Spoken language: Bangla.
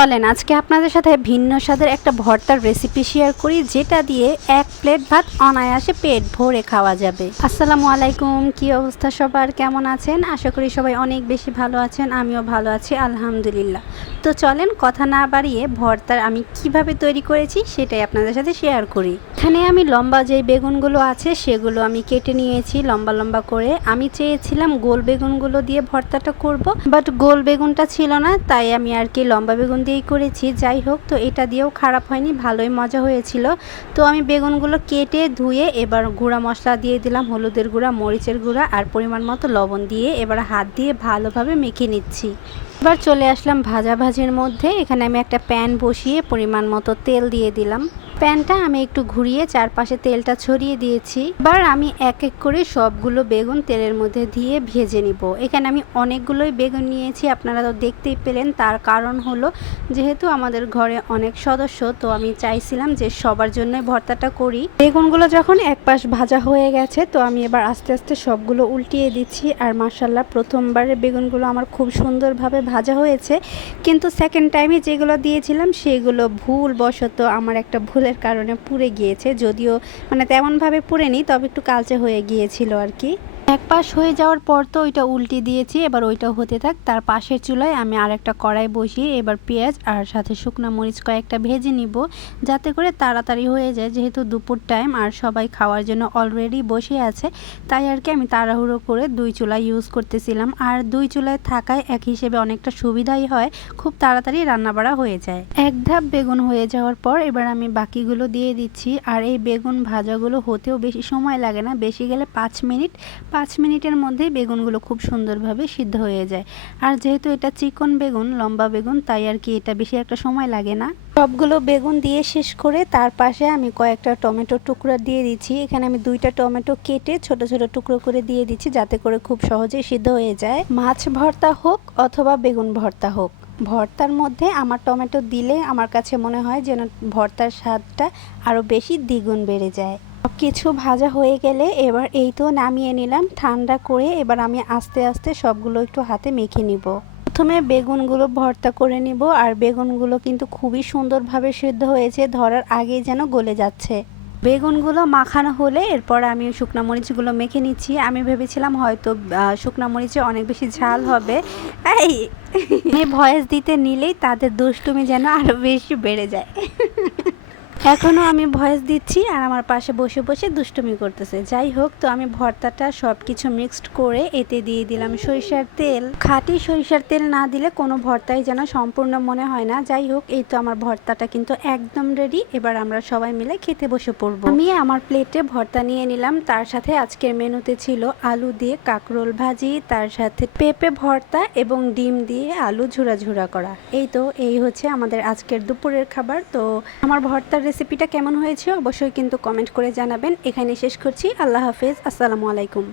চলেন আজকে আপনাদের সাথে ভিন্ন স্বাদের একটা ভর্তার রেসিপি শেয়ার করি, যেটা দিয়ে এক প্লেট ভাত অনায়াসে পেট ভরে খাওয়া যাবে। আসসালামু আলাইকুম, কি অবস্থা সবার, কেমন আছেন? আশা করি সবাই অনেক বেশি ভালো আছেন, আমিও ভালো আছি আলহামদুলিল্লাহ। তো চলেন কথা না বাড়িয়ে ভর্তার আমি কিভাবে তৈরি করেছি সেটাই আপনাদের সাথে শেয়ার করি। এখানে আমি লম্বা যে বেগুনগুলো আছে সেগুলো আমি কেটে নিয়েছি লম্বা লম্বা করে। আমি চেয়েছিলাম গোল বেগুনগুলো দিয়ে ভর্তাটা করব, বাট গোল বেগুনটা ছিল না, তাই আমি আর কি লম্বা বেগুন দিয়েই করেছি। যাই হোক, তো এটা দিয়েও খারাপ হয়নি, ভালোই মজা হয়েছিল। তো আমি বেগুনগুলো কেটে ধুয়ে এবার গুঁড়া মশলা দিয়ে দিলাম, হলুদের গুঁড়া, মরিচের গুঁড়া আর পরিমাণ মতো লবণ দিয়ে এবার হাত দিয়ে ভালোভাবে মেখে নিচ্ছি। এবার চলে আসলাম ভাজাভাজির মধ্যে। এখানে আমি একটা প্যান বসিয়ে পরিমাণ মতো তেল দিয়ে দিলাম। প্যানটা আমি একটু ঘুরিয়ে চারপাশে তেলটা ছড়িয়ে দিয়েছি। এবার আমি এক এক করে সবগুলো বেগুন তেলের মধ্যে দিয়ে ভেজে নিব। এখানে আমি অনেকগুলোই বেগুন নিয়েছি, আপনারা তো দেখতেই পেলেন। তার কারণ হলো যেহেতু আমাদের ঘরে অনেক সদস্য, তো আমি চাইছিলাম যে সবার জন্যই ভর্তাটা করি। বেগুনগুলো যখন এক পাশ ভাজা হয়ে গেছে, তো আমি এবার আস্তে আস্তে সবগুলো উল্টিয়ে দিচ্ছি। আর মাশাআল্লাহ, প্রথমবারে বেগুনগুলো আমার খুব সুন্দরভাবে ভাজা হয়েছে, কিন্তু সেকেন্ড টাইমে যেগুলো দিয়েছিলাম সেগুলো ভুলবশত আমার একটা ভুলের কারণে পুড়ে গিয়েছে। যদিও তেমনভাবে পুড়েনি, তবে একটু কালচে হয়ে গিয়েছিল আর কি। এক পাশ হয়ে যাওয়ার পর তো ওইটা উল্টে দিয়েছি, এবার ওইটা হতে থাক। তার পাশের চুলায় আমি আরেকটা কড়াই বসিয়ে এবার পেঁয়াজ আর সাথে শুকনো মরিচ কয়েকটা ভেজে নিব, যাতে করে তাড়াতাড়ি হয়ে যায়। যেহেতু দুপুর টাইম আর সবাই খাওয়ার জন্য অলরেডি বসে আছে, তাই আর কি আমি তাড়াহুড়ো করে দুই চুলা ইউজ করতেছিলাম। আর দুই চুলায় থাকায় এক হিসেবে অনেকটা সুবিধাই হয়, খুব তাড়াতাড়ি রান্নাবাড়া হয়ে যায়। এক ধাপ বেগুন হয়ে যাওয়ার পর এবার আমি বাকিগুলো দিয়ে দিচ্ছি। আর এই বেগুন ভাজাগুলো হতেও বেশি সময় লাগে না, বেশি গেলে 5 মিনিটের মধ্যেই বেগুনগুলো খুব সুন্দরভাবে সিদ্ধ হয়ে যায়। আর যেহেতু এটা চিকন বেগুন, লম্বা বেগুন, তাই আর কি এটা বেশি একটা সময় লাগে না। সবগুলো বেগুন দিয়ে শেষ করে তার পাশে আমি কয়েকটা টমেটো টুকরা দিয়ে দিচ্ছি। এখানে আমি 2টা টমেটো কেটে ছোট ছোট টুকরো করে দিয়ে দিচ্ছি, যাতে করে খুব সহজেই সিদ্ধ হয়ে যায়। মাছ ভর্তা হোক অথবা বেগুন ভর্তা হোক, ভর্তার মধ্যে আমার টমেটো দিলে আমার কাছে মনে হয় যেন ভর্তার স্বাদটা আরও বেশি দ্বিগুণ বেড়ে যায়। কিছু ভাজা হয়ে গেলে এবার এই তো নামিয়ে নিলাম ঠান্ডা করে। এবার আমি আস্তে আস্তে সবগুলো একটু হাতে মেখে নিব। প্রথমে বেগুনগুলো ভর্তা করে নিব, আর বেগুনগুলো কিন্তু খুবই সুন্দরভাবে সিদ্ধ হয়েছে, ধরার আগেই যেন গলে যাচ্ছে। বেগুনগুলো মাখানো হলে এরপর আমি শুকনো মরিচগুলো মেখে নিচ্ছি। আমি ভেবেছিলাম হয়তো শুকনো মরিচে অনেক বেশি ঝাল হবে। এই ভয়েস দিতে নিলেই তাদের দুষ্টুমি যেন আরও বেশি বেড়ে যায়। এখনও আমি ভয়েস দিচ্ছি আর আমার পাশে বসে বসে দুষ্টুমি করতেছে। যাই হোক, তো আমি ভর্তাটা সব কিছু মিক্সড করে এতে দিয়ে দিলাম সরিষার তেল। খাঁটি সরিষার তেল না দিলে কোনো ভর্তাই যেন সম্পূর্ণ মনে হয় না। যাই হোক, এই তো আমার ভর্তাটা কিন্তু একদম রেডি। এবার আমরা সবাই মিলে খেতে বসে পড়ব। আমি আমার প্লেটে ভর্তা নিয়ে নিলাম। তার সাথে আজকের মেনুতে ছিল আলু দিয়ে কাঁকরোল ভাজি, তার সাথে পেঁপে ভর্তা এবং ডিম দিয়ে আলু ঝুরা ঝুরা করা। এই হচ্ছে আমাদের আজকের দুপুরের খাবার। তো আমার ভর্তার রেসিপিটা কেমন হয়েছে অবশ্যই কিন্তু কমেন্ট করে জানাবেন। এখানে শেষ করছি। আল্লাহ হাফেজ, আসসালামু আলাইকুম।